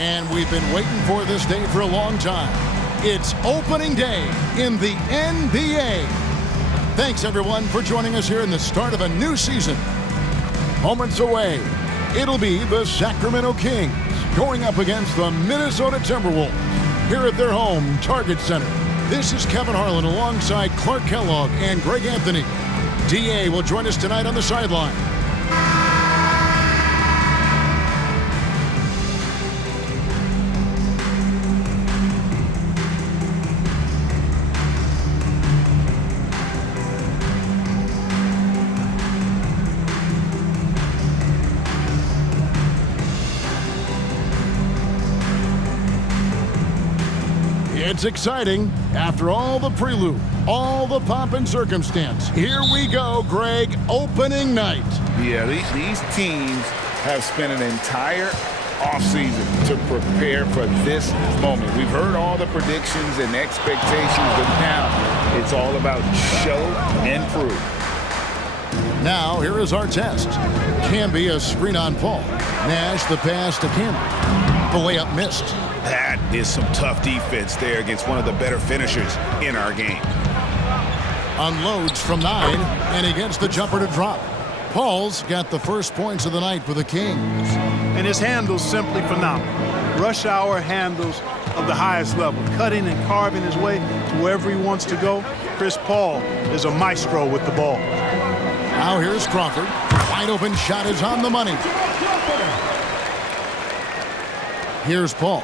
And we've been waiting for this day for a long time. It's opening day in the NBA. Thanks, everyone, for joining us here in the start of a new season. Moments away, it'll be the Sacramento Kings going up against the Minnesota Timberwolves here at their home, Target Center. This is Kevin Harlan alongside Clark Kellogg and Greg Anthony. D.A. will join us tonight on the sideline. It's exciting. After all the prelude, all the pomp and circumstance, here we go, Greg, opening night. Yeah, these teams have spent an entire offseason to prepare for this moment. We've heard all the predictions and expectations, but now it's all about show and prove. Now, here is our test. Camby, a screen on Paul. Nash, the pass to Camby. The layup missed. That is some tough defense there against one of the better finishers in our game. Unloads from 9, and he gets the jumper to drop. Paul's got the first points of the night for the Kings. And his handles simply phenomenal. Rush hour handles of the highest level, cutting and carving his way to wherever he wants to go. Chris Paul is a maestro with the ball. Now here's Crawford. Wide open shot is on the money. Here's Paul.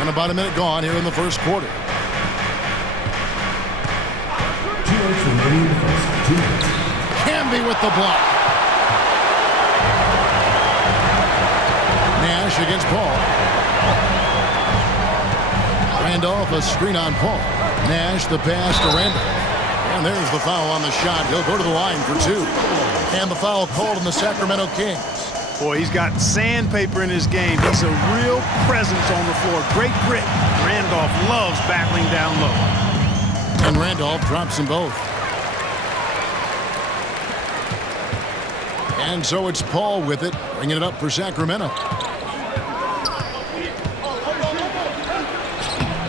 And about a minute gone here in the first quarter. 2 minutes remaining in the first. 2 minutes. Camby with the block. Nash against Paul. Randolph, a screen on Paul. Nash, the pass to Randolph. And there's the foul on the shot. He'll go to the line for 2. And the foul called on the Sacramento Kings. Boy, he's got sandpaper in his game. He's a real presence on the floor. Great grit. Randolph loves battling down low. And Randolph drops them both. And so it's Paul with it, bringing it up for Sacramento.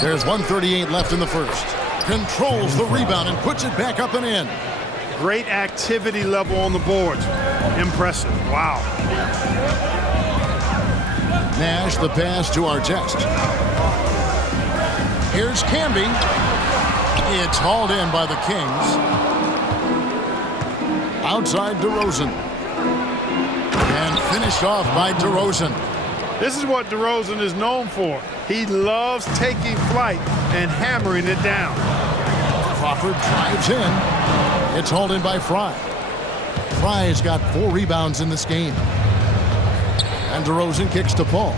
There's 1:38 left in the first. Controls the rebound and puts it back up and in. Great activity level on the boards. Impressive. Wow. Nash, the pass to Artest. Here's Camby. It's hauled in by the Kings. Outside DeRozan. And finished off by DeRozan. This is what DeRozan is known for. He loves taking flight and hammering it down. Crawford drives in. It's hauled in by Fry. Fry's got 4 rebounds in this game. And DeRozan kicks to Paul.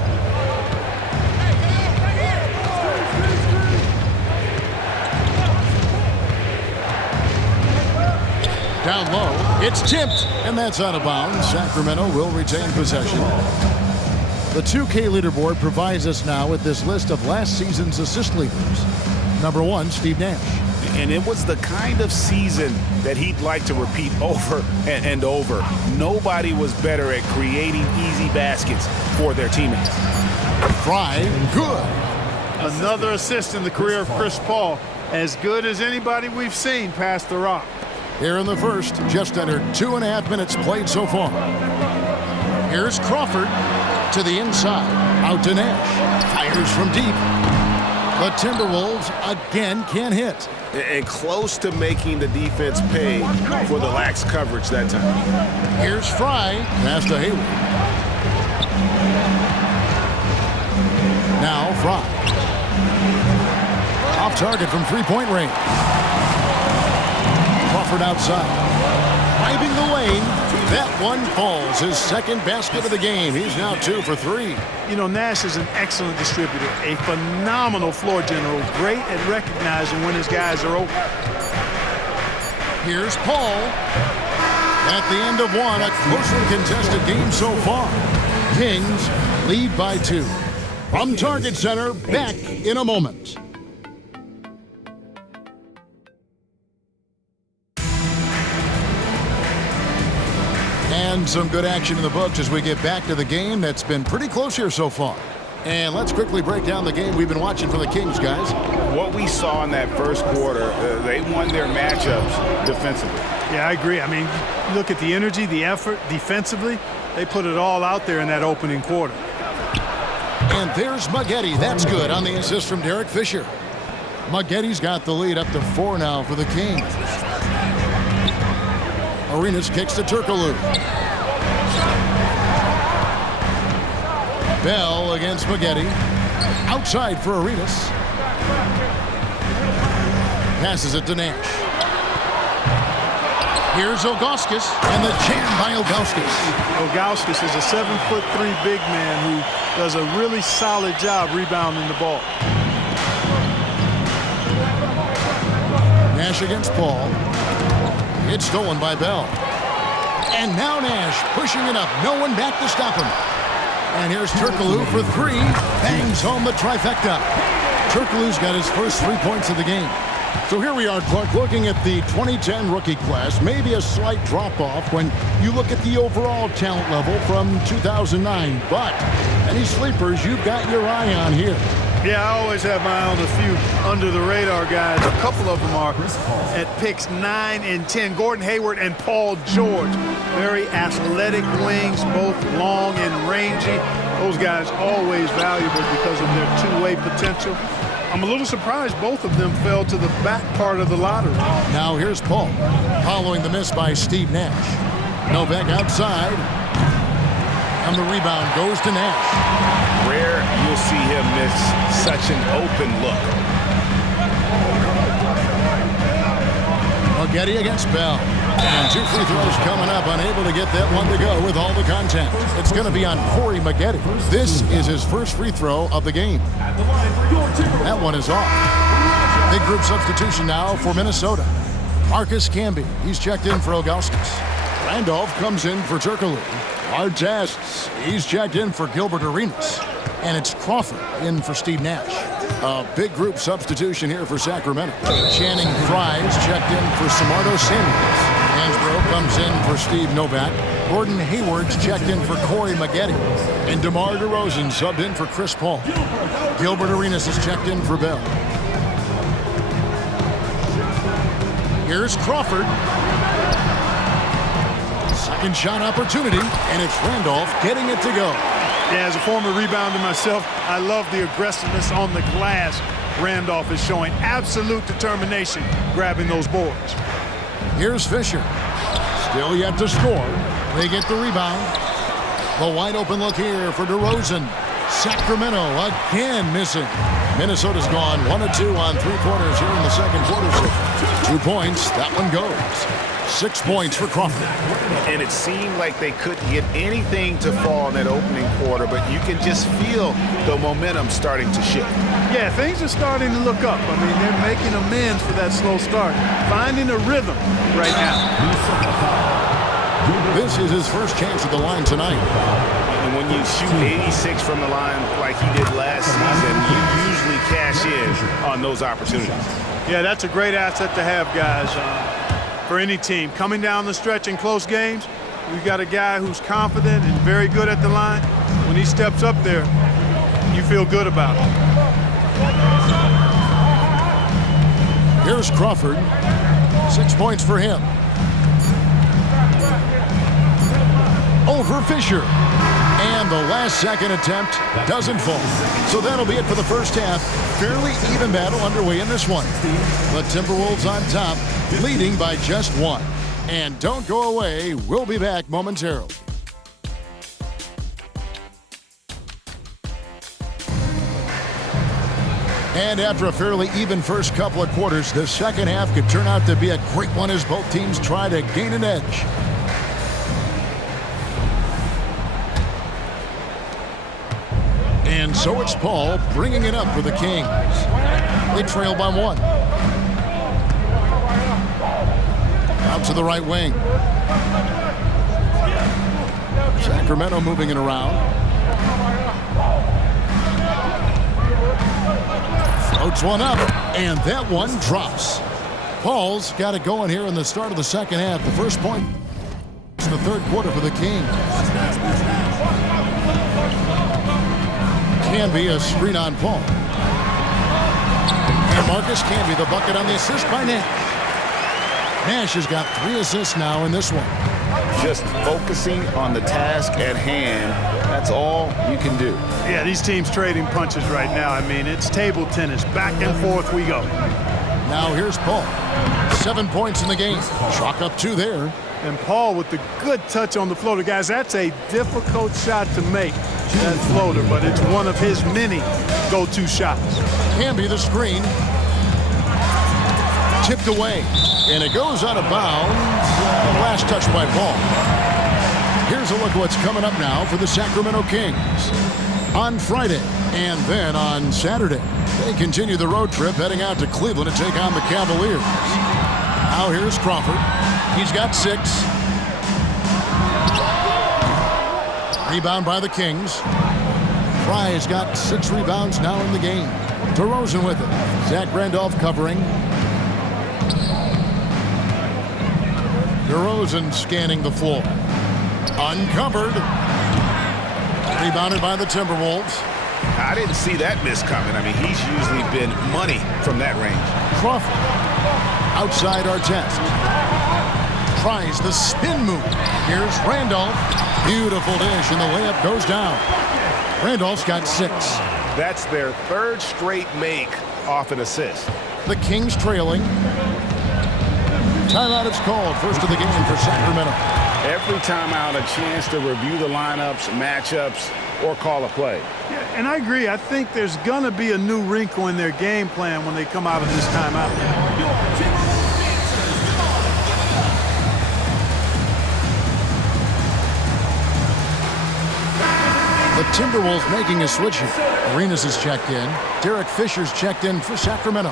Down low, it's tipped, and that's out of bounds. Sacramento will retain possession. The 2K leaderboard provides us now with this list of last season's assist leaders. Number 1, Steve Nash. And it was the kind of season that he'd like to repeat over and over. Nobody was better at creating easy baskets for their teammates. Fry, good. Another assist in the career of Chris Paul. As good as anybody we've seen pass the rock. Here in the first, just under 2.5 minutes played so far. Here's Crawford to the inside. Out to Nash. Fires from deep. The Timberwolves again can't hit. And close to making the defense pay for the lax coverage that time. Here's Fry. Pass to Hayward. Now Fry. Off target from three-point range. Crawford outside. Driving the lane. That one falls. His second basket of the game. He's now 2 for 3. You know, Nash is an excellent distributor, a phenomenal floor general, great at recognizing when his guys are open. Here's Paul. At the end of one, a closely contested game so far. Kings lead by 2. From Target Center, back in a moment. And some good action in the books as we get back to the game that's been pretty close here so far. And let's quickly break down the game we've been watching for the Kings, guys. What we saw in that first quarter, they won their matchups defensively. Yeah, I agree. I mean, look at the energy, the effort defensively. They put it all out there in that opening quarter. And there's Maggette. That's good on the assist from Derek Fisher. Maggette's got the lead up to 4 now for the Kings. Arenas kicks to Turkoglu. Bell against Maggette. Outside for Arenas. Passes it to Nash. Here's Ilgauskas, and the jam by Ilgauskas. Ilgauskas is a 7'3" big man who does a really solid job rebounding the ball. Nash against Paul. It's stolen by Bell. And now Nash pushing it up. No one back to stop him. And here's Turkoglu for 3. Bangs home the trifecta. Turkoglu's got his first 3 points of the game. So here we are, Clark, looking at the 2010 rookie class. Maybe a slight drop-off when you look at the overall talent level from 2009. But any sleepers you've got your eye on here? Yeah, I always have my eye on a few under-the-radar guys. A couple of them are at picks 9 and 10. Gordon Hayward and Paul George. Very athletic wings, both long and rangy. Those guys always valuable because of their two-way potential. I'm a little surprised both of them fell to the back part of the lottery. Now here's Paul, following the miss by Steve Nash. Novak outside. And the rebound goes to Nash. Rare you'll see him miss such an open look. Maggette against Bell. And 2 free throws coming up, unable to get that one to go with all the contact. It's going to be on Corey Maggette. This is his first free throw of the game. That one is off. Big group substitution now for Minnesota. Marcus Camby, he's checked in for Ilgauskas. Randolph comes in for Turkoglu. Artests, he's checked in for Gilbert Arenas. And it's Crawford in for Steve Nash. A big group substitution here for Sacramento. Channing Frye's checked in for Samardo Samuels. Hansbrough comes in for Steve Novak. Gordon Hayward's checked in for Corey Maggette. And DeMar DeRozan subbed in for Chris Paul. Gilbert Arenas is checked in for Bell. Here's Crawford. Second shot opportunity, and it's Randolph getting it to go. Yeah, as a former rebounder myself, I love the aggressiveness on the glass. Randolph is showing absolute determination grabbing those boards. Here's Fisher. Still yet to score. They get the rebound. The wide open look here for DeRozan. Sacramento again missing. Minnesota's gone 1 of 2 on 3 quarters here in the second quarter. So 2 points. That one goes. 6 points for Crawford. And it seemed like they couldn't get anything to fall in that opening quarter, but you can just feel the momentum starting to shift. Yeah, things are starting to look up. I mean, they're making amends for that slow start. Finding a rhythm right now. This is his first chance at the line tonight. And when you shoot 86 from the line like he did last season, you usually cash in on those opportunities. Yeah, that's a great asset to have, guys. For any team coming down the stretch in close games, we've got a guy who's confident and very good at the line. When he steps up there, you feel good about it. Here's Crawford. 6 points for him. Over Fisher. And the last second attempt doesn't fall. So that'll be it for the first half. Fairly even battle underway in this one. The Timberwolves on top, leading by just 1. And don't go away. We'll be back momentarily. And after a fairly even first couple of quarters, the second half could turn out to be a great one as both teams try to gain an edge. And so it's Paul bringing it up for the Kings. They trail by 1. Out to the right wing. Sacramento moving it around. Floats one up, and that one drops. Paul's got it going here in the start of the second half. The first point in the third quarter for the Kings. Camby a screen on Paul. And Marcus Camby the bucket on the assist by Nash. Nash has got 3 assists now in this one. Just focusing on the task at hand, that's all you can do. Yeah, these teams trading punches right now. I mean, it's table tennis. Back and forth we go. Now here's Paul. 7 points in the game. Chalk up 2 there. And Paul with the good touch on the floater. Guys, that's a difficult shot to make, that floater, but it's one of his many go-to shots. Camby the screen. Tipped away. And it goes out of bounds. Last touch by Paul. Here's a look at what's coming up now for the Sacramento Kings. On Friday and then on Saturday, they continue the road trip heading out to Cleveland to take on the Cavaliers. Now here's Crawford. He's got 6. Rebound by the Kings. Fry's got 6 rebounds now in the game. DeRozan with it. Zach Randolph covering. DeRozan scanning the floor. Uncovered. Rebounded by the Timberwolves. I didn't see that miss coming. I mean, he's usually been money from that range. Crawford. Outside Artest. Tries the spin move. Here's Randolph. Beautiful dish, and the layup goes down. Randolph's got 6. That's their 3rd straight make off an assist. The Kings trailing. Timeout is called. First of the game for Sacramento. Every timeout, a chance to review the lineups, matchups, or call a play. Yeah, and I agree. I think there's going to be a new wrinkle in their game plan when they come out of this timeout. The Timberwolves making a switch here. Arenas is checked in. Derek Fisher's checked in for Sacramento.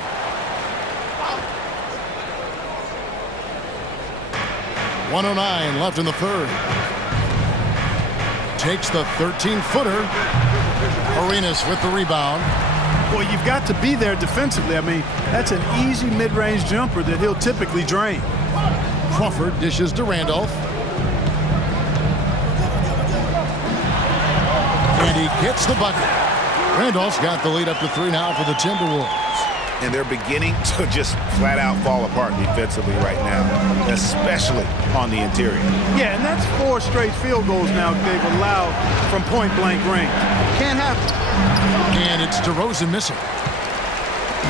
.109 left in the third. Takes the 13-footer. Arenas with the rebound. Well, you've got to be there defensively. I mean, that's an easy mid-range jumper that he'll typically drain. Crawford dishes to Randolph. And he gets the bucket. Randolph's got the lead up to 3 now for the Timberwolves. And they're beginning to just flat out fall apart defensively right now, especially on the interior. Yeah, and that's 4 straight field goals now they've allowed from point-blank range. Can't happen. And it's DeRozan missing.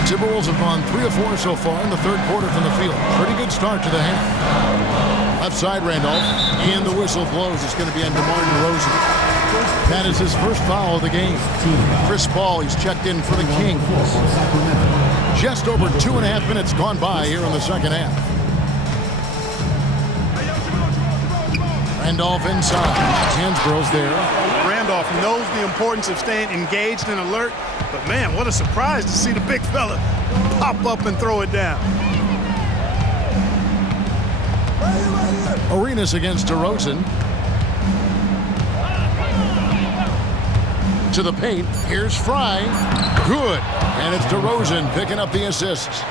Timberwolves have gone 3 of 4 so far in the third quarter from the field. Pretty good start to the half. Left side Randolph, and the whistle blows. It's going to be on DeMar DeRozan. That is his first foul of the game. Chris Paul, he's checked in for the Kings. Just over 2.5 minutes gone by here in the second half. Randolph inside. Hansborough's there. Randolph knows the importance of staying engaged and alert, but man, what a surprise to see the big fella pop up and throw it down. Arenas against DeRozan. To the paint. Here's Fry. Good. And it's DeRozan picking up the assists.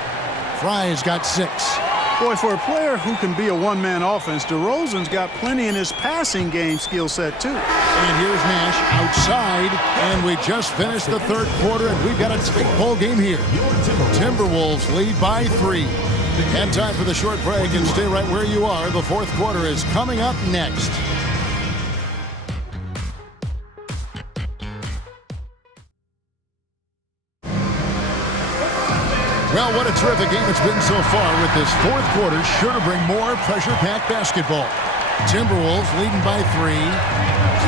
Fry's got 6. Boy, for a player who can be a one-man offense, DeRozan's got plenty in his passing game skill set, too. And here's Nash outside. And we just finished the third quarter, and we've got a tight ball game here. Timberwolves lead by 3. And time for the short break, and stay right where you are. The fourth quarter is coming up next. Well, what a terrific game it's been so far, with this fourth quarter sure to bring more pressure-packed basketball. Timberwolves leading by 3.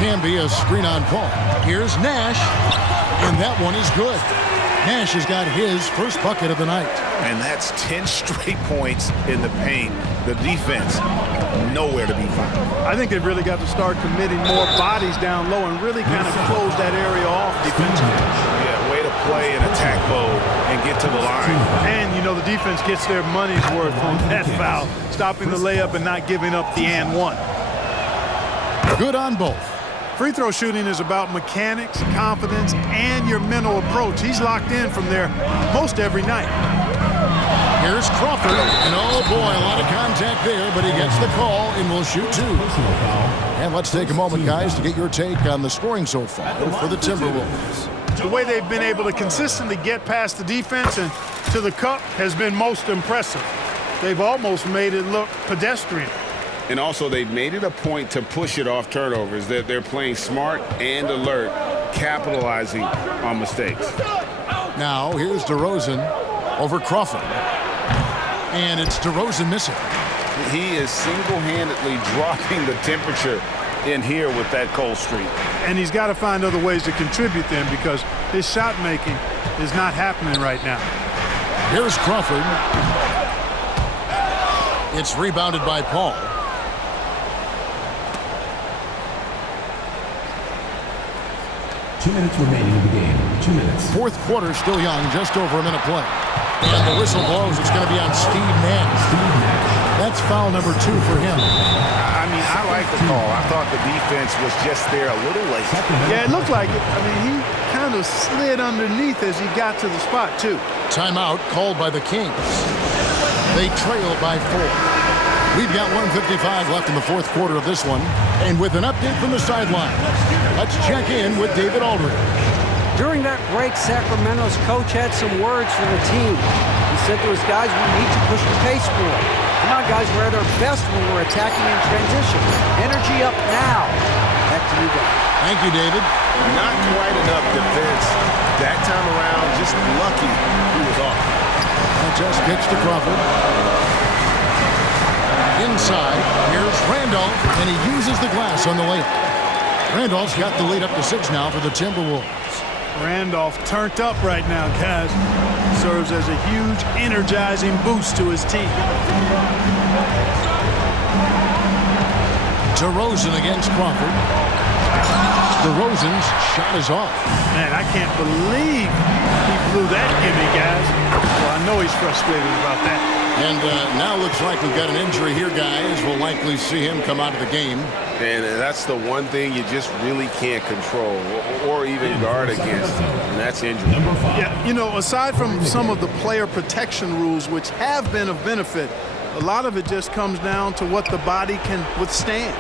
Camby a screen on Paul. Here's Nash, and that one is good. Nash has got his first bucket of the night. And that's 10 straight points in the paint. The defense, nowhere to be found. I think they've really got to start committing more bodies down low and really kind of close that area off defensively. Yeah, way to play in attack mode and get to the line. And, you know, the defense gets their money's worth on that foul, stopping the layup and not giving up the and one. Good on both. Free throw shooting is about mechanics, confidence, and your mental approach. He's locked in from there most every night. Here's Crawford. And oh boy, a lot of contact there, but he gets the call and will shoot 2. And let's take a moment, guys, to get your take on the scoring so far for the Timberwolves. The way they've been able to consistently get past the defense and to the cup has been most impressive. They've almost made it look pedestrian. And also, they've made it a point to push it off turnovers. They're playing smart and alert, capitalizing on mistakes. Now, here's DeRozan over Crawford. And it's DeRozan missing. He is single-handedly dropping the temperature in here with that cold streak. And he's got to find other ways to contribute then because his shot making is not happening right now. Here's Crawford. It's rebounded by Paul. Two minutes remaining in the game. 2 minutes. Fourth quarter still young, just over a minute play. And the whistle blows. It's going to be on Steve Nash. That's foul number 2 for him. I mean, I like the call. I thought the defense was just there a little late. Yeah, it looked like it. I mean, he kind of slid underneath as he got to the spot, too. Timeout called by the Kings. They trail by 4. We've got 1:55 left in the fourth quarter of this one. And with an update from the sideline, let's check in with David Aldridge. During that break, Sacramento's coach had some words for the team. He said to his guys, we need to push the pace forward. Come on, guys, we're at our best when we're attacking in transition. Energy up now. Back to you guys. Thank you, David. Not quite enough defense that time around. Just lucky he was off. Just kicks to Crawford. Inside, here's Randolph, and he uses the glass on the layup. Randolph's got the lead up to 6 now for the Timberwolves. Randolph turned up right now, guys. Serves as a huge energizing boost to his team. DeRozan against Crawford. DeRozan's shot is off. Man, I can't believe he blew that gimme, guys. Well, I know he's frustrated about that. And now looks like we've got an injury here, guys. We'll likely see him come out of the game. And that's the one thing you just really can't control or even guard against, and that's injury. Yeah, you know, aside from some of the player protection rules, which have been of benefit, a lot of it just comes down to what the body can withstand.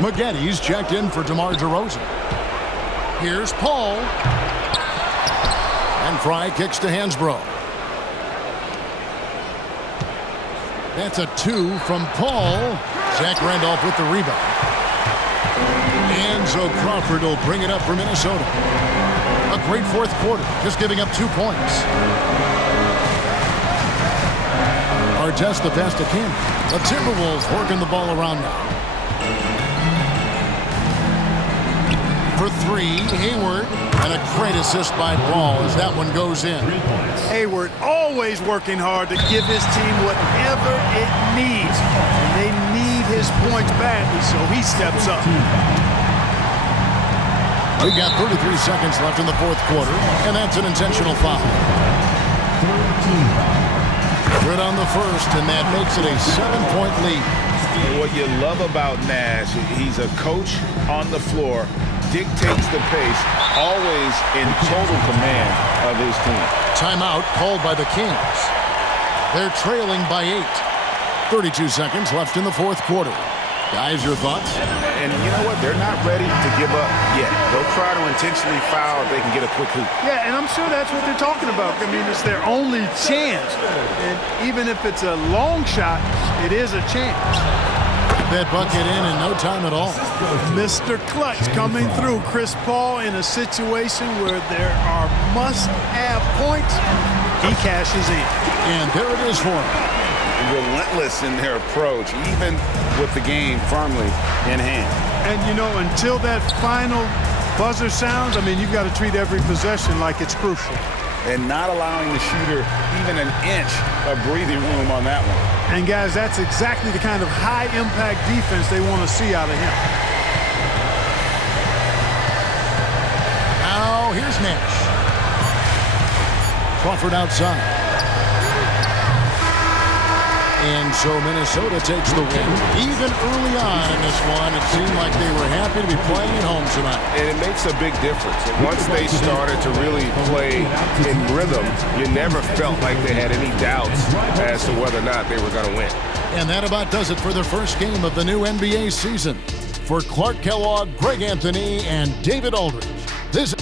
Maggetti's checked in for DeMar DeRozan. Here's Paul. And Fry kicks to Hansbrough. That's a 2 from Paul. Zach Randolph with the rebound. Enzo Crawford will bring it up for Minnesota. A great fourth quarter, just giving up 2 points. Artest the pass to Kim. The Timberwolves working the ball around now. For 3, Hayward, and a great assist by Paul as that one goes in. Hayward always working hard to give his team whatever it needs. And they need his points badly, so he steps up. We've got 33 seconds left in the fourth quarter, and that's an intentional foul. Good on the first, and that makes it a 7-point lead. What you love about Nash, he's a coach on the floor, dictates the pace, always in total command of his team. Timeout called by the Kings. They're trailing by 8. 32 seconds left in the fourth quarter. Guys, your thoughts? And you know what? They're not ready to give up yet. They'll try to intentionally foul if they can get a quick hoop. Yeah, and I'm sure that's what they're talking about. I mean, it's their only chance. And even if it's a long shot, it is a chance. That bucket in no time at all. Mr. Clutch coming through. Chris Paul in a situation where there are must-have points. He cashes in. And there it is for him. Relentless in their approach, even with the game firmly in hand. And, you know, until that final buzzer sounds, I mean, you've got to treat every possession like it's crucial. And not allowing the shooter even an inch of breathing room on that one. And, guys, that's exactly the kind of high-impact defense they want to see out of him. Now, here's Nash. Crawford outside. And so Minnesota takes the win. Even early on in this one, it seemed like they were happy to be playing at home tonight. And it makes a big difference. And once they started to really play in rhythm, you never felt like they had any doubts as to whether or not they were going to win. And that about does it for the first game of the new NBA season. For Clark Kellogg, Greg Anthony, and David Aldridge, this